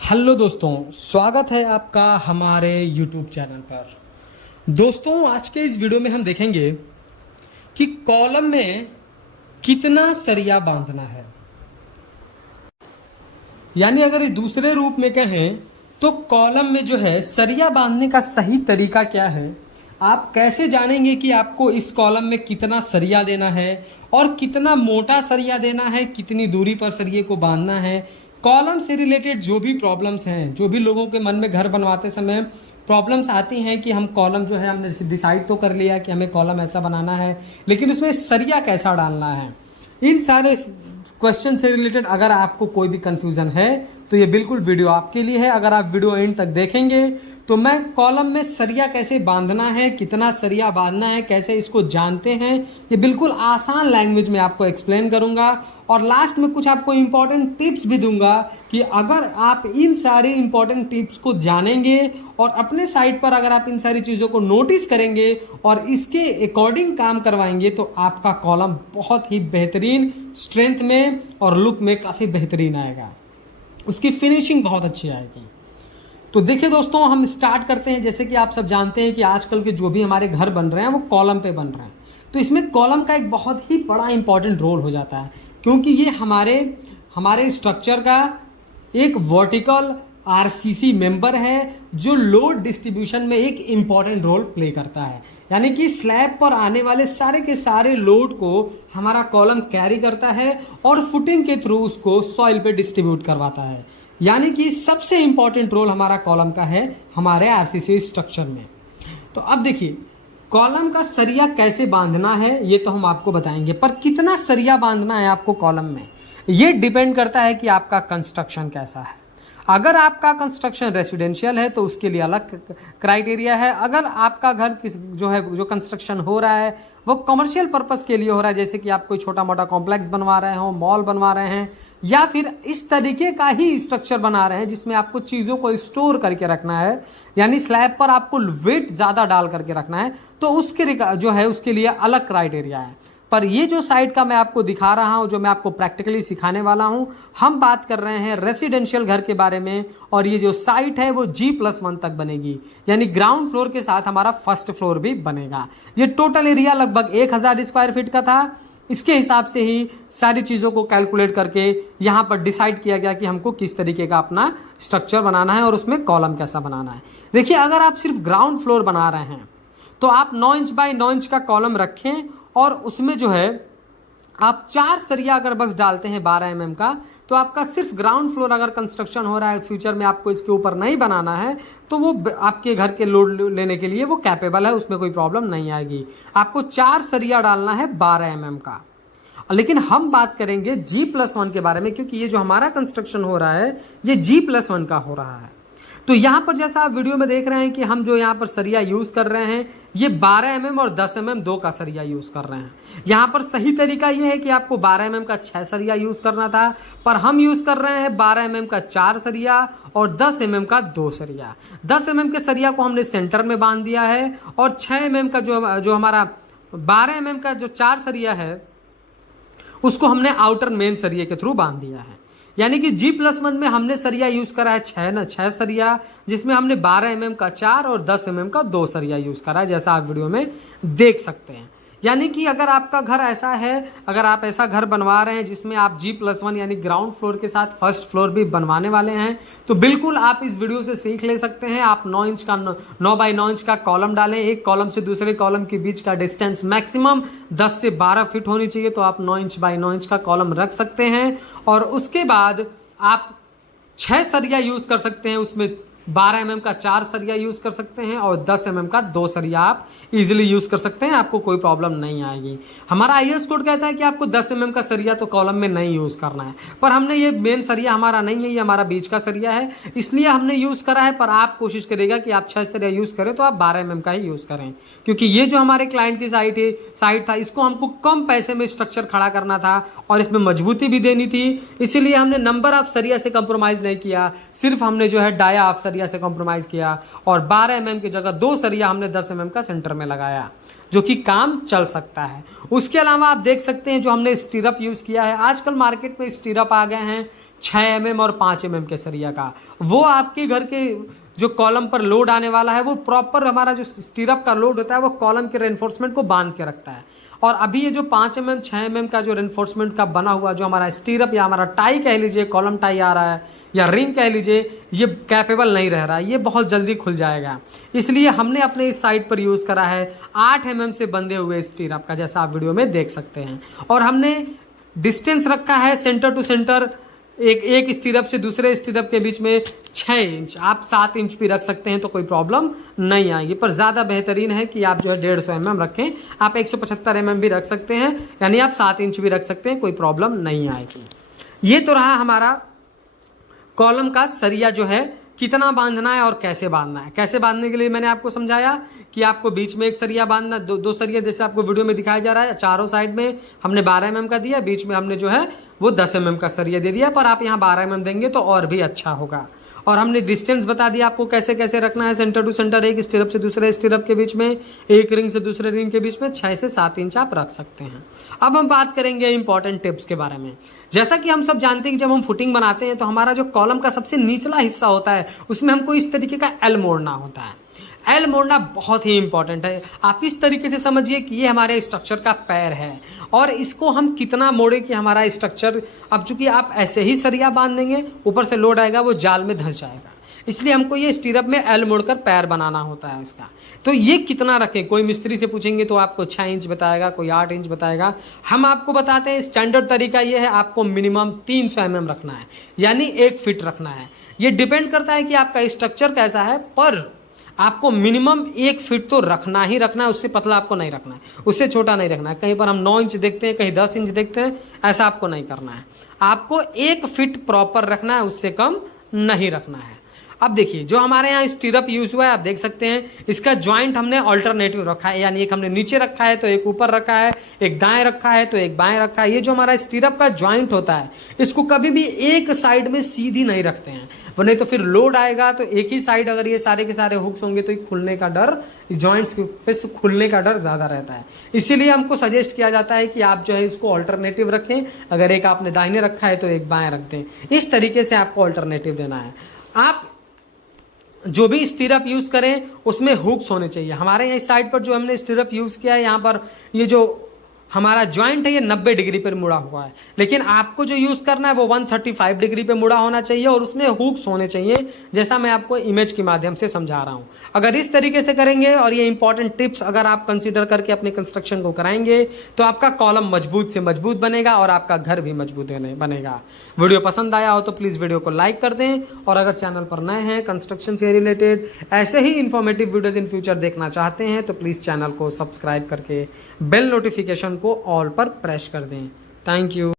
Hello दोस्तों, स्वागत है आपका हमारे YouTube चैनल पर। दोस्तों, आज के इस वीडियो में हम देखेंगे कि कॉलम में कितना सरिया बांधना है। यानी अगर इस दूसरे रूप में कहें तो कॉलम में जो है सरिया बांधने का सही तरीका क्या है, आप कैसे जानेंगे कि आपको इस कॉलम में कितना सरिया देना है और कितना मोटा सरिया देना है, कितनी दूरी पर सरिये को बांधना है। कॉलम से रिलेटेड जो भी प्रॉब्लम्स हैं, जो भी लोगों के मन में घर बनवाते समय प्रॉब्लम्स आती हैं कि हम कॉलम जो है हमने डिसाइड तो कर लिया कि हमें कॉलम ऐसा बनाना है, लेकिन उसमें सरिया कैसा डालना है, इन सारे क्वेश्चन से रिलेटेड अगर आपको कोई भी कंफ्यूजन है तो ये बिल्कुल वीडियो आपके लिए है। अगर आप वीडियो एंड तक देखेंगे तो मैं कॉलम में सरिया कैसे बांधना है, कितना सरिया बांधना है, कैसे इसको जानते हैं, ये बिल्कुल आसान लैंग्वेज में आपको एक्सप्लेन करूंगा और लास्ट में कुछ आपको इंपॉर्टेंट टिप्स भी दूंगा कि अगर आप इन सारे इंपॉर्टेंट टिप्स को जानेंगे और अपने साइट पर अगर आप इन सारी चीज़ों को नोटिस करेंगे और इसके अकॉर्डिंग काम करवाएंगे तो आपका कॉलम बहुत ही बेहतरीन स्ट्रेंथ में और लुक में काफ़ी बेहतरीन आएगा, उसकी फिनिशिंग बहुत अच्छी आएगी। तो देखिए दोस्तों, हम स्टार्ट करते हैं। जैसे कि आप सब जानते हैं कि आजकल के जो भी हमारे घर बन रहे हैं वो कॉलम पे बन रहे हैं, तो इसमें कॉलम का एक बहुत ही बड़ा इंपॉर्टेंट रोल हो जाता है, क्योंकि ये हमारे स्ट्रक्चर का एक वर्टिकल आरसीसी मेंबर है जो लोड डिस्ट्रीब्यूशन में एक इंपॉर्टेंट रोल प्ले करता है। यानी कि स्लैब पर आने वाले सारे के सारे लोड को हमारा कॉलम कैरी करता है और फुटिंग के थ्रू उसको सॉइल पे डिस्ट्रीब्यूट करवाता है। यानी कि सबसे इंपॉर्टेंट रोल हमारा कॉलम का है हमारे आरसीसी स्ट्रक्चर में। तो अब देखिए, कॉलम का सरिया कैसे बांधना है ये तो हम आपको बताएंगे, पर कितना सरिया बांधना है आपको कॉलम में ये डिपेंड करता है कि आपका कंस्ट्रक्शन कैसा है। अगर आपका कंस्ट्रक्शन रेसिडेंशियल है तो उसके लिए अलग क्राइटेरिया है। अगर आपका घर जो कंस्ट्रक्शन हो रहा है वो कमर्शियल पर्पस के लिए हो रहा है, जैसे कि आप कोई छोटा मोटा कॉम्प्लेक्स बनवा रहे हो, मॉल बनवा रहे हैं, या फिर इस तरीके का ही स्ट्रक्चर बना रहे हैं जिसमें आपको चीज़ों को स्टोर करके रखना है, यानी स्लैब पर आपको वेट ज़्यादा डाल करके रखना है, तो उसके लिए अलग क्राइटेरिया है। पर ये जो साइट का मैं आपको दिखा रहा हूँ, जो मैं आपको प्रैक्टिकली सिखाने वाला हूँ, हम बात कर रहे हैं रेसिडेंशियल घर के बारे में। और ये जो साइट है वो G+1 तक बनेगी, यानी ग्राउंड फ्लोर के साथ हमारा फर्स्ट फ्लोर भी बनेगा। ये टोटल एरिया लगभग 1000 स्क्वायर फीट का था। इसके हिसाब से ही सारी चीज़ों को कैलकुलेट करके यहाँ पर डिसाइड किया गया कि हमको किस तरीके का अपना स्ट्रक्चर बनाना है और उसमें कॉलम कैसा बनाना है। देखिए, अगर आप सिर्फ ग्राउंड फ्लोर बना रहे हैं तो आप 9 इंच बाय 9 इंच का कॉलम रखें और उसमें जो है आप 4 सरिया अगर बस डालते हैं 12 mm का, तो आपका सिर्फ ग्राउंड फ्लोर अगर कंस्ट्रक्शन हो रहा है, फ्यूचर में आपको इसके ऊपर नहीं बनाना है, तो वो आपके घर के लोड लेने के लिए वो कैपेबल है, उसमें कोई प्रॉब्लम नहीं आएगी। आपको 4 सरिया डालना है 12 mm का। लेकिन हम बात करेंगे G+1 के बारे में, क्योंकि ये जो हमारा कंस्ट्रक्शन हो रहा है ये G+1 का हो रहा है। तो यहाँ पर जैसा आप वीडियो में देख रहे हैं कि हम जो यहाँ पर सरिया यूज़ कर रहे हैं ये 12 mm और 10 mm दो का सरिया यूज़ कर रहे हैं। यहाँ पर सही तरीका ये है कि आपको 12 mm का 6 सरिया यूज़ करना था, पर हम यूज़ कर रहे हैं 12 mm का 4 सरिया और 10 mm का 2 सरिया। 10 mm के सरिया को हमने सेंटर में बांध दिया है और 6 mm का जो हमारा 12 mm का जो 4 सरिया है उसको हमने आउटर मेन सरिये के थ्रू बांध दिया है। यानी कि G+1 में हमने सरिया यूज करा है 6 सरिया, जिसमें हमने 12 mm का 4 और 10 mm का 2 सरिया यूज करा है, जैसा आप वीडियो में देख सकते हैं। यानी कि अगर आपका घर ऐसा है, अगर आप ऐसा घर बनवा रहे हैं जिसमें आप G+1 यानी ग्राउंड फ्लोर के साथ फर्स्ट फ्लोर भी बनवाने वाले हैं, तो बिल्कुल आप इस वीडियो से सीख ले सकते हैं। आप 9 बाई 9 इंच का कॉलम डालें, एक कॉलम से दूसरे कॉलम के बीच का डिस्टेंस मैक्सिमम 10 से 12 फीट होनी चाहिए, तो आप 9 इंच बाई 9 इंच का कॉलम रख सकते हैं। और उसके बाद आप 6 सरिया यूज कर सकते हैं, उसमें 12 mm का 4 सरिया यूज कर सकते हैं और 10 mm का 2 सरिया आप इजीली यूज कर सकते हैं, आपको कोई प्रॉब्लम नहीं आएगी। हमारा आईएस कोड कहता है कि आपको 10 mm का सरिया तो कॉलम में नहीं यूज करना है, पर हमने ये मेन सरिया हमारा नहीं है, ये हमारा बीच का सरिया है, इसलिए हमने यूज करा है। पर आप कोशिश करेगा कि आप 6 सरिया यूज करें तो आप 12 mm का ही यूज करें, क्योंकि ये जो हमारे क्लाइंट की साइट था इसको हमको कम पैसे में स्ट्रक्चर खड़ा करना था और इसमें मजबूती भी देनी थी, इसीलिए हमने नंबर ऑफ सरिया से कंप्रोमाइज नहीं किया, सिर्फ हमने जो है डाया ऑफ सरिया से कॉम्प्रोमाइज किया और 12 mm की जगह 2 सरिया हमने 10 mm का सेंटर में लगाया, जो कि काम चल सकता है। उसके अलावा आप देख सकते हैं जो हमने स्टीरअप यूज किया है, आजकल मार्केट में स्टीरअप आ गए हैं 6 mm और 5 mm के सरिया का, वो आपके घर के जो कॉलम पर लोड आने वाला है वो प्रॉपर हमारा जो स्टीरअप का लोड होता है वो कॉलम के रेनफोर्समेंट को बांध के रखता है। और अभी ये जो 5 mm 6 mm का जो रेनफोर्समेंट का बना हुआ जो हमारा स्टीरअप या हमारा टाई कह लीजिए, कॉलम टाई आ रहा है या रिंग कह लीजिए, ये कैपेबल नहीं रह रहा है, ये बहुत जल्दी खुल जाएगा। इसलिए हमने अपने इस साइड पर यूज़ करा है 8 mm से बंधे हुए स्टीरअप का, जैसा आप वीडियो में देख सकते हैं। और हमने डिस्टेंस रखा है सेंटर टू सेंटर, एक स्टीरअप से दूसरे स्टीरअप के बीच में 6 इंच, आप 7 इंच भी रख सकते हैं तो कोई प्रॉब्लम नहीं आएगी, पर ज़्यादा बेहतरीन है कि आप जो है 150 mm रखें। आप 175 mm भी रख सकते हैं, यानी आप 7 इंच भी रख सकते हैं, कोई प्रॉब्लम नहीं आएगी। ये तो रहा हमारा कॉलम का सरिया जो है कितना बांधना है और कैसे बांधना है। कैसे बांधने के लिए मैंने आपको समझाया कि आपको बीच में एक सरिया बांधना, दो सरिया जैसे आपको वीडियो में दिखाया जा रहा है, चारों साइड में हमने 12 mm का दिया, बीच में हमने जो है वो 10 mm का सरिया दे दिया, पर आप यहाँ 12 mm देंगे तो और भी अच्छा होगा। और हमने डिस्टेंस बता दिया आपको कैसे कैसे रखना है, सेंटर टू सेंटर, एक स्टीरअप से दूसरे स्टीरअप के बीच में, एक रिंग से दूसरे रिंग के बीच में 6 से 7 इंच आप रख सकते हैं। अब हम बात करेंगे इंपॉर्टेंट टिप्स के बारे में। जैसा कि हम सब जानते हैं कि जब हम फुटिंग बनाते हैं तो हमारा जो कॉलम का सबसे निचला हिस्सा होता है उसमें हमको इस तरीके का एल मोड़ना होता है। एल मोड़ना बहुत ही इंपॉर्टेंट है। आप इस तरीके से समझिए कि ये हमारे स्ट्रक्चर का पैर है और इसको हम कितना मोड़े कि हमारा स्ट्रक्चर, अब चूंकि आप ऐसे ही सरिया बांध देंगे, ऊपर से लोड आएगा वो जाल में धंस जाएगा, इसलिए हमको ये स्टीरअप में एल मोड़कर पैर बनाना होता है इसका। तो ये कितना रखें, कोई मिस्त्री से पूछेंगे तो आपको 6 इंच बताएगा, कोई 8 इंच बताएगा। हम आपको बताते हैं स्टैंडर्ड तरीका ये है, आपको मिनिमम 300 mm रखना है, यानी 1 फीट रखना है। ये डिपेंड करता है कि आपका स्ट्रक्चर कैसा है, पर आपको मिनिमम 1 फीट तो रखना ही रखना है, उससे पतला आपको नहीं रखना है, उससे छोटा नहीं रखना है। कहीं पर हम 9 इंच देखते हैं, कहीं 10 इंच देखते हैं, ऐसा आपको नहीं करना है। आपको 1 फीट प्रॉपर रखना है, उससे कम नहीं रखना है। अब देखिए जो हमारे यहाँ स्टीरअप यूज हुआ है, आप देख सकते हैं इसका ज्वाइंट हमने ऑल्टरनेटिव रखा है, यानी एक हमने नीचे रखा है तो एक ऊपर रखा है, एक दाएं रखा है तो एक बाएं रखा है। ये जो हमारा स्टीरअप का ज्वाइंट होता है इसको कभी भी एक साइड में सीधी नहीं रखते हैं, वो नहीं तो फिर लोड आएगा तो एक ही साइड अगर ये सारे के सारे हुक्स होंगे तो खुलने का डर, ज्वाइंट्स पे खुलने का डर ज्यादा रहता है। इसीलिए हमको सजेस्ट किया जाता है कि आप जो है इसको ऑल्टरनेटिव रखें, अगर एक आपने दाहिने रखा है तो एक बाएं रख दें, इस तरीके से आपको ऑल्टरनेटिव देना है। आप जो भी स्टीरअप यूज करें उसमें हुक्स होने चाहिए। हमारे यहाँ इस साइड पर जो हमने स्टीरअप यूज किया है, यहाँ पर ये जो हमारा ज्वाइंट है ये 90 डिग्री पर मुड़ा हुआ है, लेकिन आपको जो यूज करना है वो 135 डिग्री पे मुड़ा होना चाहिए और उसमें हुक्स होने चाहिए, जैसा मैं आपको इमेज के माध्यम से समझा रहा हूं। अगर इस तरीके से करेंगे और ये इंपॉर्टेंट टिप्स अगर आप कंसीडर करके अपने कंस्ट्रक्शन को कराएंगे तो आपका कॉलम मजबूत से मजबूत बनेगा और आपका घर भी मजबूत बनेगा। वीडियो पसंद आया हो तो प्लीज वीडियो को लाइक कर दें, और अगर चैनल पर नए हैं कंस्ट्रक्शन से रिलेटेड ऐसे ही इंफॉर्मेटिव वीडियोज इन फ्यूचर देखना चाहते हैं तो प्लीज चैनल को सब्सक्राइब करके बेल नोटिफिकेशन को ऑल पर प्रेस कर दें। Thank you.